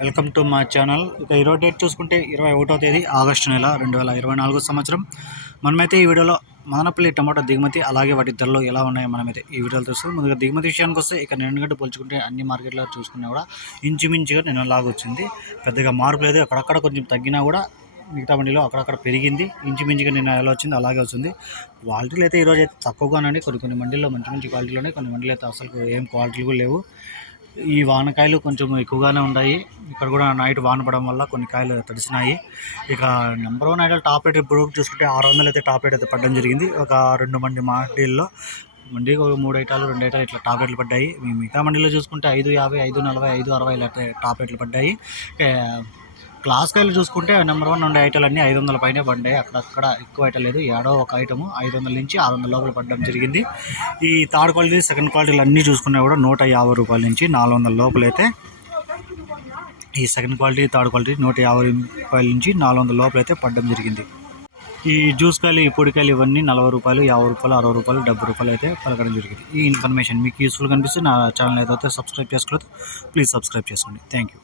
Welcome to మా channel. ఇక ఈరోజు డేట్ చూసుకుంటే ఇరవై ఒకటో తేదీ ఆగస్టు నెల రెండు వేల ఇరవై నాలుగో సంవత్సరం. మనమైతే ఈ వీడియోలో మదనపల్లి టమాటా దిగుమతి అలాగే వాటి ధరలు ఎలా ఉన్నాయో మనమైతే ఈ వీడియోలో చూస్తాం ముందుగా దిగుమతి విషయానికి వస్తే ఇక గంట పోల్చుకుంటే అన్ని మార్కెట్లో చూసుకున్నా కూడా ఇంచుమించుగా నిన్నలాగా వచ్చింది. పెద్దగా మార్పు లేదు. అక్కడక్కడ కొంచెం తగ్గినా కూడా మిగతా బండిలో అక్కడక్కడ పెరిగింది. ఇంచుమించుగా నిన్న ఎలా వచ్చింది అలాగే వస్తుంది క్వాలిటీలు అయితే ఈరోజు అయితే తక్కువగానే కొన్ని కొన్ని మండీల్లో మంచి మంచి క్వాలిటీలు ఉన్నాయి. కొన్ని మండీలు అయితే అసలు ఏం క్వాలిటీలు కూడా లేవు. ఈ వానకాయలు కొంచెం ఎక్కువగానే ఉన్నాయి. ఇక్కడ కూడా నైట్ వాన పడడం వల్ల కొన్ని కాయలు తడిసినాయి. ఇక నెంబర్ వన్ ఐటల్ టాప్ రేట్ ఇప్పుడు చూసుకుంటే ఆరు వందలు అయితే టాప్ రేట్ అయితే పడడం జరిగింది. ఒక రెండు మంది మండీల్లో మండీకి ఒక మూడు ఐటాలు రెండు ఐటాలు ఇట్లా టాప్ రేట్లు పడ్డాయి. మిగతా మండీలో చూసుకుంటే ఐదు యాభై ఐదు నలభై ఐదు అరవై ఇలా అయితే టాప్ రేట్లు పడ్డాయి. క్లాస్ కాయలు చూసుకుంటే నెంబర్ వన్ ఉండే ఐటెల్ అన్నీ ఐదు వందల పైనే పడ్డాయి. అక్కడక్కడ ఎక్కువ ఐటమ్ లేదు. ఏడో ఒక ఐటమ్ ఐదు వందల నుంచి ఆరు వందల లోపల పడడం జరిగింది. ఈ థర్డ్ క్వాలిటీ సెకండ్ క్వాలిటీలు అన్నీ చూసుకున్నా కూడా నూట యాభై రూపాయల నుంచి నాలుగు వందల లోపలైతే ఈ సెకండ్ క్వాలిటీ థర్డ్ క్వాలిటీ నూట యాభై రూపాయల నుంచి నాలుగు వందల లోపల అయితే పడడం జరిగింది. ఈ జ్యూస్ కాయలు ఈ పొడికాయలు ఇవన్నీ నలభై రూపాయలు యాభై రూపాయలు అరవై రూపాయలు డెబ్బై రూపాయలు అయితే పలకడం జరిగింది. ఈ ఇన్ఫర్మేషన్ మీకు యూస్ఫుల్ కనిపిస్తే నా ఛానల్ ఏదైతే సబ్స్క్రైబ్ చేసుకోలేదు ప్లీజ్ సబ్స్క్రైబ్ చేసుకోండి. Thank you.